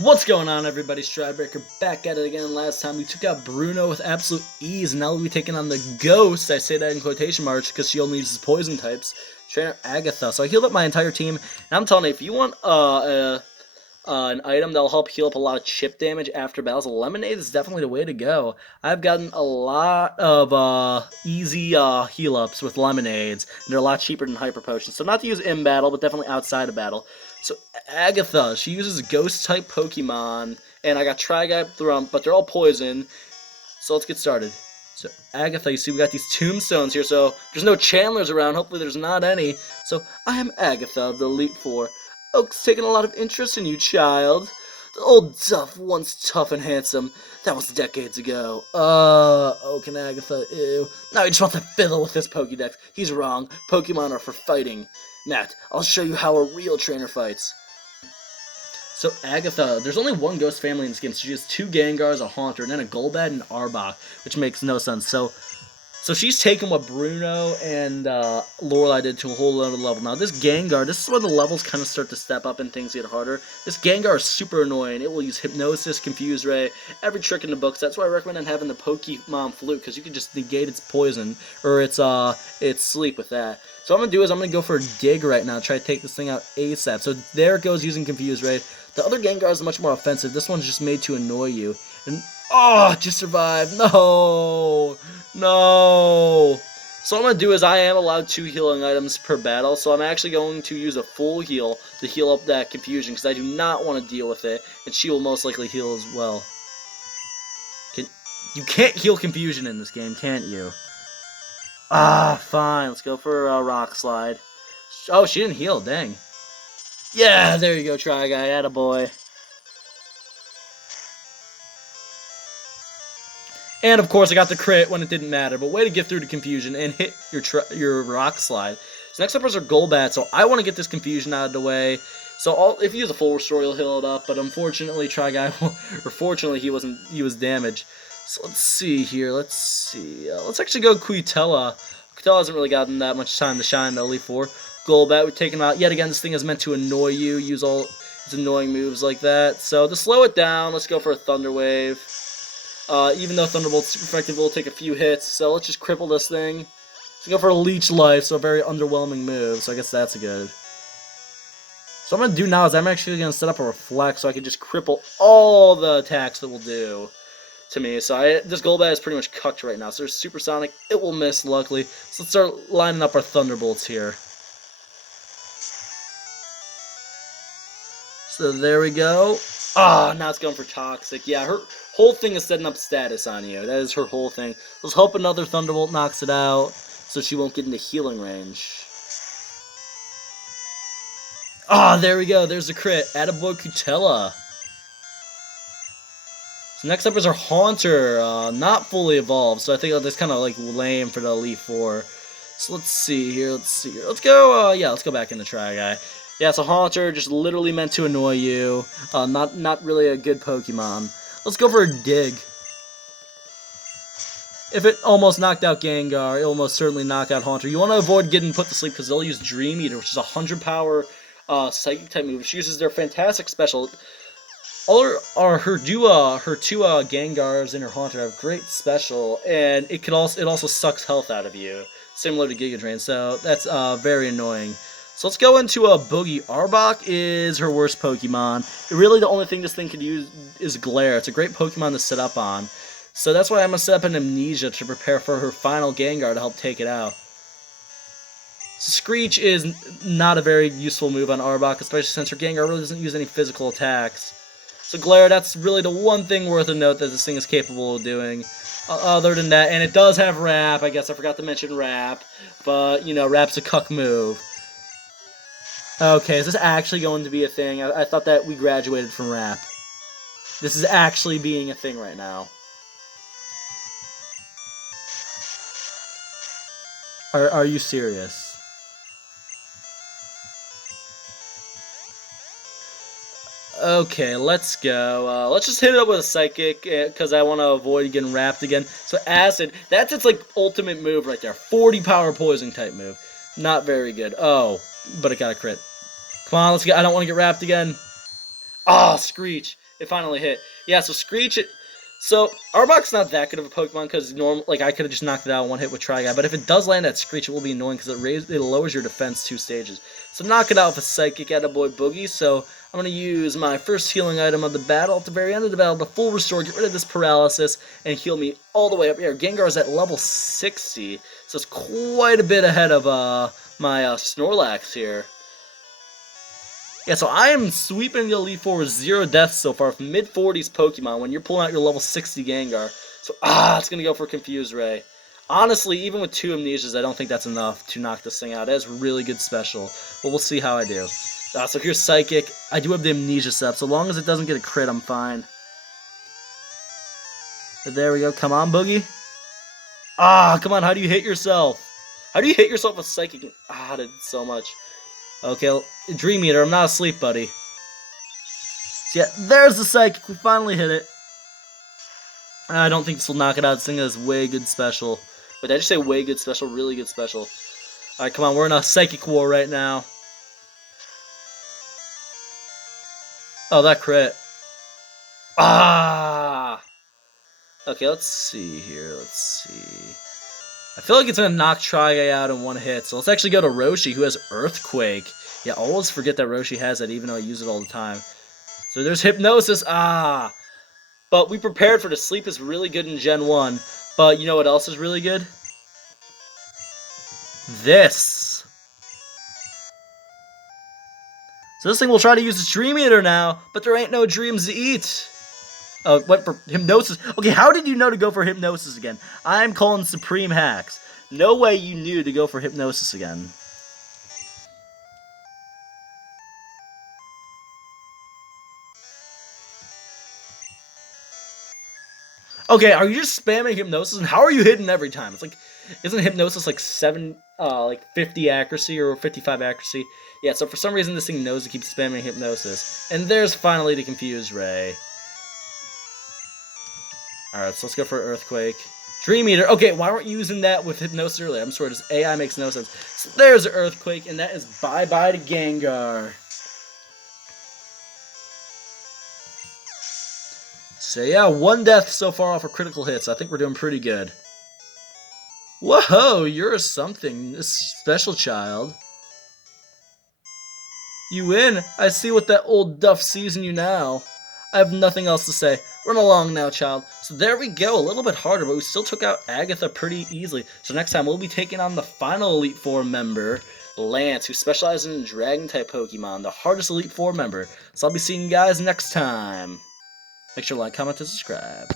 What's going on, everybody? Stridebreaker back at it again. Last time we took out Bruno with absolute ease, and now we'll be taking on the ghost. I say that in quotation marks because she only uses poison types. Trainer Agetha. So I healed up my entire team, and I'm telling you, if you want an item that'll help heal up a lot of chip damage after battles, lemonade is definitely the way to go. I've gotten a lot of easy heal ups with lemonades, and they're a lot cheaper than hyper potions. So not to use in battle, but definitely outside of battle. So Agetha, she uses ghost type Pokemon, and I got Tri-Guy, Thrump, but they're all poison. So let's get started. So Agetha, you see we got these tombstones here, so there's no Chandlers around. Hopefully there's not any. So I am Agetha of the Elite Four. Oak's taken a lot of interest in you, child. The old Duff, once tough and handsome. That was decades ago. Oak and Agetha, ew. Now he just wants to fiddle with this Pokédex. He's wrong. Pokemon are for fighting. Matt, I'll show you how a real trainer fights. So Agetha, there's only one ghost family in this game, so she has two Gengars, a Haunter, and then a Golbat and an Arbok, which makes no sense. So she's taken what Bruno and Lorelei did to a whole other level. Now this Gengar, this is where the levels kind of start to step up and things get harder. This Gengar is super annoying. It will use Hypnosis, Confuse Ray, every trick in the books. That's why I recommend having the Pokemon Flute, because you can just negate its poison or its sleep with that. So what I'm going to do is I'm going to go for a dig right now, try to take this thing out ASAP. So there it goes using Confuse Ray. The other Gengar is much more offensive. This one's just made to annoy you. And oh, just survived. No. No. So what I'm going to do is I am allowed 2 healing items per battle. So I'm actually going to use a full heal to heal up that confusion, because I do not want to deal with it. And she will most likely heal as well. You can't heal confusion in this game, can't you? Ah, fine. Let's go for a Rock Slide. Oh, she didn't heal. Dang. Yeah, there you go, Tri-Guy. Attaboy. And, of course, I got the crit when it didn't matter. But way to get through the confusion and hit your Rock Slide. So next up is our Golbat. So I want to get this confusion out of the way. So if you use a full restore, you'll heal it up. But unfortunately, Tri-Guy, or fortunately, he was damaged. So let's see here. Let's see. Let's actually go Quitella. Quitella hasn't really gotten that much time to shine in the Elite Four. Golbat, we've taken out. Yet again, this thing is meant to annoy you. Use all its annoying moves like that. So to slow it down, let's go for a Thunder Wave. Even though Thunderbolt's super effective, it will take a few hits. So let's just cripple this thing. Let's go for a Leech Life, so a very underwhelming move. So I guess that's good. So what I'm going to do now is I'm actually going to set up a Reflect so I can just cripple all the attacks that will do to me. So this Golbat is pretty much cucked right now. So there's Supersonic. It will miss, luckily. So let's start lining up our Thunderbolts here. So there we go. Ah, now it's going for Toxic. Yeah, her whole thing is setting up status on you. That is her whole thing. Let's hope another Thunderbolt knocks it out so she won't get into healing range. Ah, there we go. There's the crit. Attaboy Quitella. So next up is our Haunter, not fully evolved, so I think that's kind of like lame for the Elite Four. So let's see here, Let's go, let's go back into Tri-Guy. Yeah, it's a Haunter, just literally meant to annoy you. Not really a good Pokemon. Let's go for a Dig. If it almost knocked out Gengar, it will most certainly knock out Haunter. You want to avoid getting put to sleep because they'll use Dream Eater, which is a 100 power Psychic type move. She uses their fantastic special. Her two Gengars and her Haunter have great special, and it also sucks health out of you, similar to Giga Drain. So that's very annoying. So let's go into a Boogie. Arbok is her worst Pokemon. Really, the only thing this thing could use is Glare. It's a great Pokemon to set up on. So that's why I'm gonna set up an Amnesia to prepare for her final Gengar to help take it out. So Screech is not a very useful move on Arbok, especially since her Gengar really doesn't use any physical attacks. So Glare, that's really the one thing worth a note that this thing is capable of doing. Other than that, and it does have Wrap. I guess I forgot to mention Wrap. But, you know, Wrap's a cuck move. Okay, is this actually going to be a thing? I thought that we graduated from Wrap. This is actually being a thing right now. Are you serious? Okay, let's go. Let's just hit it up with a Psychic, because I want to avoid getting wrapped again. So Acid, that's its like ultimate move right there. 40 power poison type move. Not very good. Oh, but it got a crit. Come on, let's get. I don't want to get wrapped again. Ah, Screech. It finally hit. Yeah, so Screech. So Arbok's not that good of a Pokemon because like I could have just knocked it out in one hit with Try Guy. But if it does land at Screech, it will be annoying because it lowers your defense 2 stages. So knock it out with a Psychic at a boy Boogie. So I'm gonna use my first healing item of the battle at the very end of the battle to full restore, get rid of this paralysis, and heal me all the way up here. Gengar is at level 60, so it's quite a bit ahead of my Snorlax here. Yeah, so I am sweeping the Elite Four with 0 deaths so far from mid-40s Pokemon when you're pulling out your level 60 Gengar. So, it's going to go for Confuse Ray. Honestly, even with 2 Amnesias, I don't think that's enough to knock this thing out. It has really good special, but we'll see how I do. So here's Psychic. I do have the Amnesia set, so long as it doesn't get a crit, I'm fine. But there we go. Come on, Boogie. Come on. How do you hit yourself? How do you hit yourself with Psychic? I did so much. Okay, Dream Eater, I'm not asleep, buddy. So yeah, there's the Psychic. We finally hit it. I don't think this will knock it out. This thing has way good special. Wait, did I just say way good special? Really good special. Alright, come on. We're in a Psychic war right now. Oh, that crit. Okay, let's see here. Let's see. I feel like it's going to knock Try out in one hit. So let's actually go to Roshi, who has Earthquake. Yeah, I always forget that Roshi has that, even though I use it all the time. So there's Hypnosis. But we prepared for the Sleep is really good in Gen 1. But you know what else is really good? This. So this thing will try to use its Dream Eater now, but there ain't no dreams to eat. Oh, it went for Hypnosis. Okay, how did you know to go for Hypnosis again? I'm calling Supreme Hacks. No way you knew to go for Hypnosis again. Okay, are you just spamming Hypnosis? And how are you hitting every time? It's like, isn't Hypnosis like 50 accuracy or 55 accuracy? Yeah, so for some reason this thing knows to keep spamming Hypnosis. And there's finally the Confuse Ray. Alright, so let's go for Earthquake. Dream Eater. Okay, why weren't you using that with Hypnosis earlier? I'm sorry, this AI makes no sense. So there's Earthquake, and that is bye-bye to Gengar. So yeah, 1 death so far off of critical hits. I think we're doing pretty good. Whoa, you're something, this special child. You win. I see what that old duff sees in you now. I have nothing else to say. Run along now, child. So there we go. A little bit harder, but we still took out Agetha pretty easily. So next time, we'll be taking on the final Elite Four member, Lance, who specializes in Dragon-type Pokemon, the hardest Elite Four member. So I'll be seeing you guys next time. Make sure to like, comment, and subscribe.